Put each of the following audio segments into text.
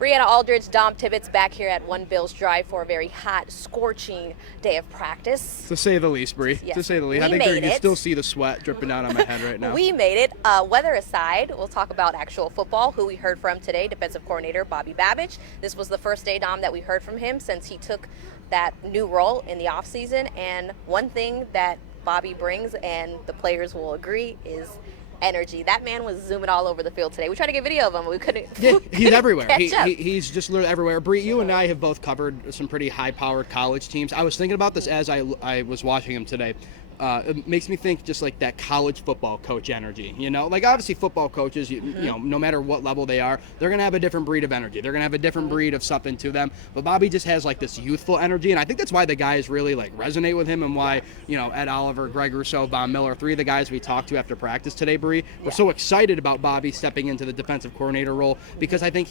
Brianna Aldridge, Dom Tibbetts back here at One Bills Drive for a very hot, scorching day of practice. To say the least, Bree. Yes, to say the least. we I think made you it. still see the sweat dripping down on my head right now. We made it. Weather aside, we'll talk about actual football, who we heard from today, defensive coordinator Bobby Babbage. This was the first day, Dom, that we heard from him since he took that new role in the offseason. And one thing that Bobby brings, and the players will agree, is energy. That man was zooming all over the field today. We tried to get video of him, but we couldn't. Yeah, he's everywhere. Catch up. He's just literally everywhere. Bree, you and I have both covered some pretty high-powered college teams. I was thinking about this as I was watching him today. It makes me think just like that college football coach energy, like obviously football coaches, no matter what level they are, they're going to have a different breed of energy. They're going to have a different breed of something to them. But Bobby just has like this youthful energy. And I think that's why the guys really like resonate with him and why, Ed Oliver, Greg Rousseau, Von Miller, three of the guys we talked to after practice today, Bree, were so excited about Bobby stepping into the defensive coordinator role because I think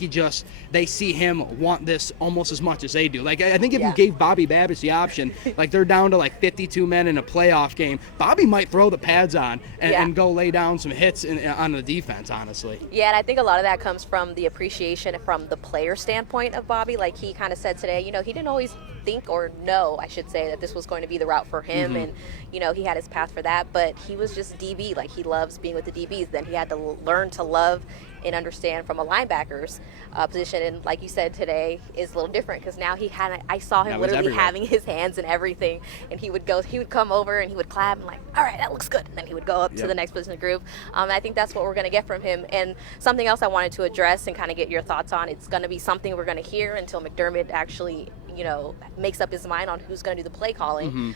they see him want this almost as much as they do. Like I think if you gave Bobby Babbage the option, like they're down to like 52 men in a playoff game, Bobby might throw the pads on and go lay down some hits on the defense, honestly. Yeah, and I think a lot of that comes from the appreciation from the player standpoint of Bobby. Like he kind of said today, he didn't always think or know, I should say, that this was going to be the route for him. And, he had his path for that, but he was just DB. Like he loves being with the DBs. Then he had to learn to love and understand from a linebacker's position. And like you said today, is a little different because now I saw him literally having his hands and everything. And he would come over and he would clap and like, all right, that looks good. And then he would go up to the next position group. I think that's what we're going to get from him. And something else I wanted to address and kind of get your thoughts on, it's going to be something we're going to hear until McDermott actually makes up his mind on who's going to do the play calling.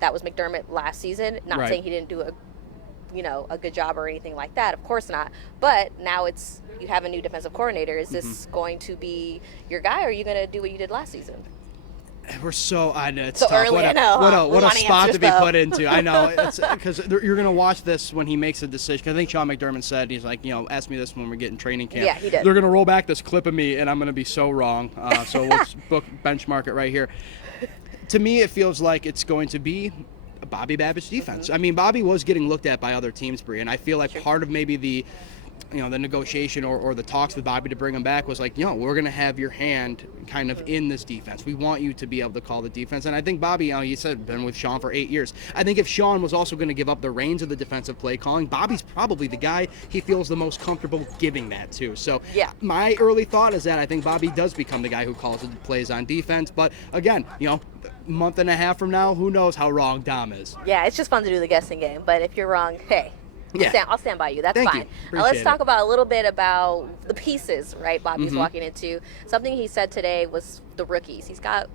That was McDermott last season. Not saying he didn't do a good job or anything like that. Of course not. But now you have a new defensive coordinator. Is this going to be your guy, or are you going to do what you did last season? I know it's so tough. Early, I know. What a spot to be put into. I know, because you're going to watch this when he makes a decision. I think Sean McDermott said, he's like, ask me this when we're getting training camp. Yeah, he did. They're going to roll back this clip of me, and I'm going to be so wrong. So let's benchmark it right here. To me, it feels like it's going to be a Bobby Babbage defense. I mean, Bobby was getting looked at by other teams, Bree, and I feel like part of maybe the negotiation or the talks with Bobby to bring him back was like, we're going to have your hand kind of in this defense. We want you to be able to call the defense. And I think Bobby, he said, been with Sean for 8 years. I think if Sean was also going to give up the reins of the defensive play calling, Bobby's probably the guy he feels the most comfortable giving that to. So my early thought is that I think Bobby does become the guy who calls the plays on defense. But again, month and a half from now, who knows how wrong Dom is. Yeah, it's just fun to do the guessing game. But if you're wrong, hey. I'll stand by you. That's Thank fine. You. Now let's talk about a little bit about the pieces, right? Bobby's walking into. Something he said today was the rookies. He's got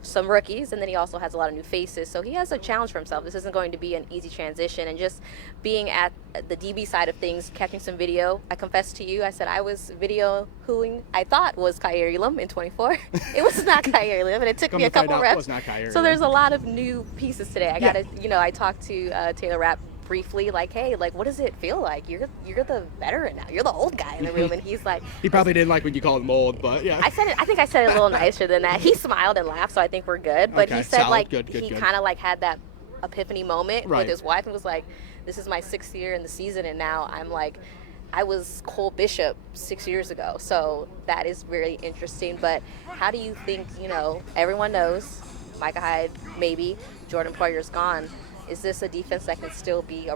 some rookies, and then he also has a lot of new faces. So he has a challenge for himself. This isn't going to be an easy transition. And just being at the DB side of things, catching some video, I confessed to you, I said I was video-hooing, I thought was Kyer Elam in 24. It was not Kyer Elam, and it took me a couple reps. It was not Kyer So there's a lot of new pieces today. I gotta, I talked to Taylor Rapp briefly, like, hey, like, what does it feel like? You're the veteran now. You're the old guy in the room. And he's like, he probably didn't like when you called him old, but yeah. I think I said it a little nicer than that. He smiled and laughed, so I think we're good. But he said, solid. like, he kind of like had that epiphany moment with his wife and was like, this is my 6th year in the season, and now I'm like, I was Cole Bishop 6 years ago. So that is very interesting. But how do you think, everyone knows Micah Hyde, maybe, Jordan Poyer's gone. Is this a defense that can still be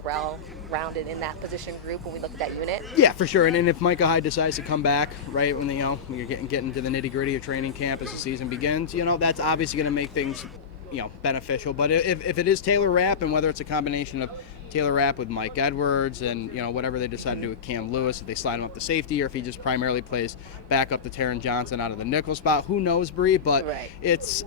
rounded in that position group when we look at that unit? Yeah, for sure. And if Micah Hyde decides to come back, right, when when you're getting into the nitty-gritty of training camp as the season begins, that's obviously going to make things, beneficial. But if it is Taylor Rapp, and whether it's a combination of Taylor Rapp with Mike Edwards and, whatever they decide to do with Cam Lewis, if they slide him up to safety or if he just primarily plays back up to Taron Johnson out of the nickel spot, who knows, Bree? But it's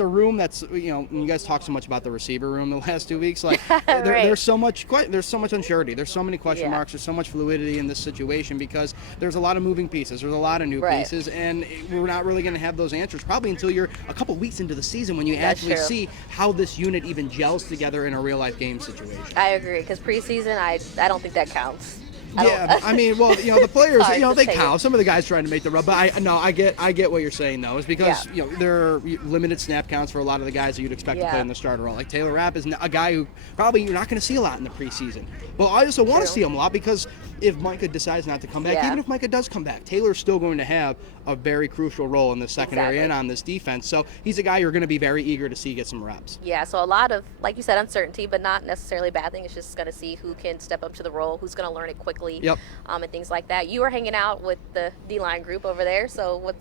a room that's, when you guys talk so much about the receiver room the last 2 weeks, like there's so much uncertainty. There's so many question marks. There's so much fluidity in this situation because there's a lot of moving pieces. There's a lot of new pieces, and we're not really going to have those answers probably until you're a couple weeks into the season when you actually see how this unit even gels together in a real-life game situation. I agree, because preseason, I don't think that counts. Yeah, I mean, well, the players, Sorry to they say count. it. Some of the guys trying to make the rub, but I get what you're saying though. Is because Yeah. there are limited snap counts for a lot of the guys that you'd expect to play Yeah. in the starter role. Like Taylor Rapp is a guy who probably you're not going to see a lot in the preseason. But I also want to True. see him a lot because if Micah decides not to come back, Yeah. even if Micah does come back, Taylor's still going to have a very crucial role in the secondary Exactly. and on this defense. So he's a guy you're going to be very eager to see get some reps. Yeah, so a lot of, like you said, uncertainty, but not necessarily a bad thing. It's just going to see who can step up to the role, who's going to learn it quickly, Yep. And things like that. You were hanging out with the D-line group over there, so what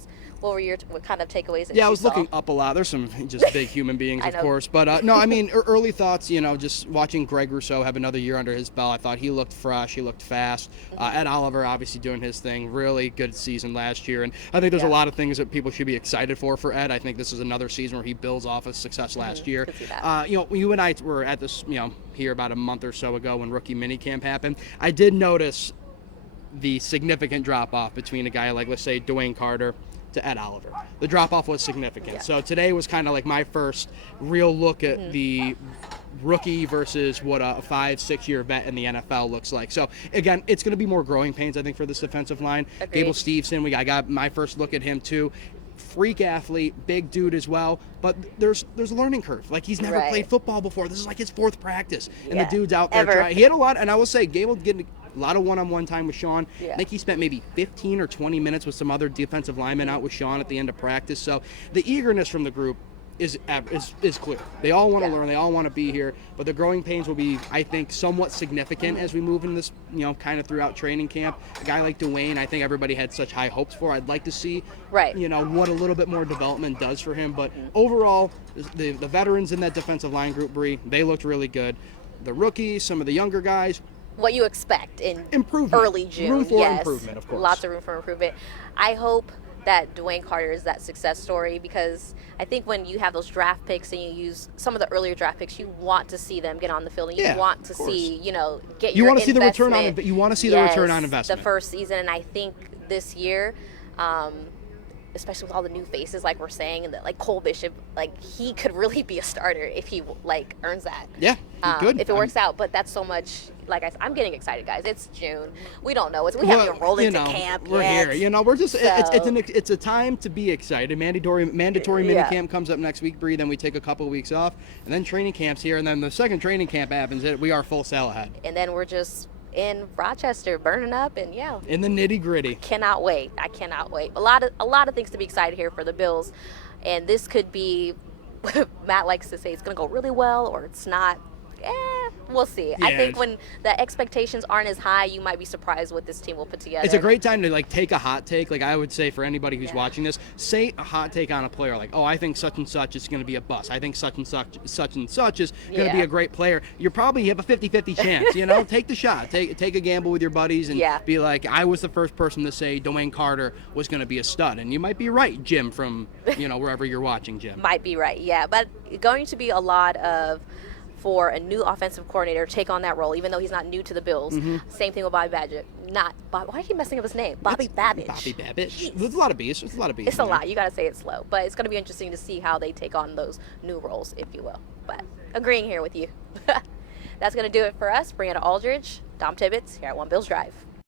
kind of takeaways that Yeah, I you was saw? looking up a lot. There's some just big human beings, I of know. course. But no, I mean, early thoughts, just watching Greg Rousseau have another year under his belt. I thought he looked fresh. He looked fast. Ed Oliver, obviously, doing his thing. Really good season last year. And I think there's a lot of things that people should be excited for Ed. I think this is another season where he builds off his success last year. Could see that. You and I were at this, here about a month or so ago when rookie minicamp happened. I did notice the significant drop-off between a guy like, let's say, Dwayne Carter to Ed Oliver. The drop-off was significant. Yeah. So today was kind of like my first real look at the rookie versus what a 5-6 year vet in the NFL looks like. So again, it's going to be more growing pains, I think, for this defensive line. Agreed. Gable Steveson, I got my first look at him too. Freak athlete, big dude as well, but there's a learning curve. Like, he's never played football before. This is like his fourth practice, and the dude's out there trying. He had a lot, and I will say, Gable getting a lot of one-on-one time with Sean. Yeah. I think he spent maybe 15 or 20 minutes with some other defensive linemen out with Sean at the end of practice. So the eagerness from the group is clear. They all want to learn. They all want to be here. But the growing pains will be, I think, somewhat significant as we move in this, kind of throughout training camp. A guy like Dwayne, I think everybody had such high hopes for. I'd like to see, what a little bit more development does for him. But overall, the veterans in that defensive line group, Bree, they looked really good. The rookies, some of the younger guys. What you expect in Improvement. early June. Room for yes. improvement, of course. Lots of room for improvement. I hope that Dwayne Carter is that success story, because I think when you have those draft picks and you use some of the earlier draft picks, you want to see them get on the field, and you want to see, get you your want to see the return on investment. you want to see the return on investment. The first season, and I think this year, especially with all the new faces, like we're saying, and like Cole Bishop, like he could really be a starter if he earns that. Yeah, good. If it works out, but that's so much. Like I'm getting excited, guys. It's June. We don't know. We haven't even rolled into camp we're yet. here. We're just. So, it's a time to be excited. Mandatory minicamp comes up next week, Bree. Then we take a couple of weeks off, and then training camp's here, and then the second training camp happens. We are full sail ahead. And then we're just in Rochester burning up, and in the nitty gritty. Cannot wait. I cannot wait. A lot of things to be excited here for the Bills, and this could be. Matt likes to say it's going to go really well, or it's not. We'll see. Yeah, I think when the expectations aren't as high, you might be surprised what this team will put together. It's a great time to take a hot take. Like, I would say for anybody who's watching this, say a hot take on a player. Like, oh, I think such and such is going to be a bust. I think such and such is going to be a great player. You have a 50-50 chance. Take the shot. Take a gamble with your buddies and be like, I was the first person to say Dwayne Carter was going to be a stud, and you might be right, Jim, from wherever you're watching, Jim. Might be right, yeah. But going to be a lot for a new offensive coordinator to take on that role, even though he's not new to the Bills. Same thing with Bobby Badgett. Why are you messing up his name? Bobby Babbage. Bobby Babbage. There's a lot of B's. It's a lot. You got to say it slow. But it's going to be interesting to see how they take on those new roles, if you will. But agreeing here with you. That's going to do it for us. Brianna Aldridge, Dom Tibbetts here at One Bills Drive.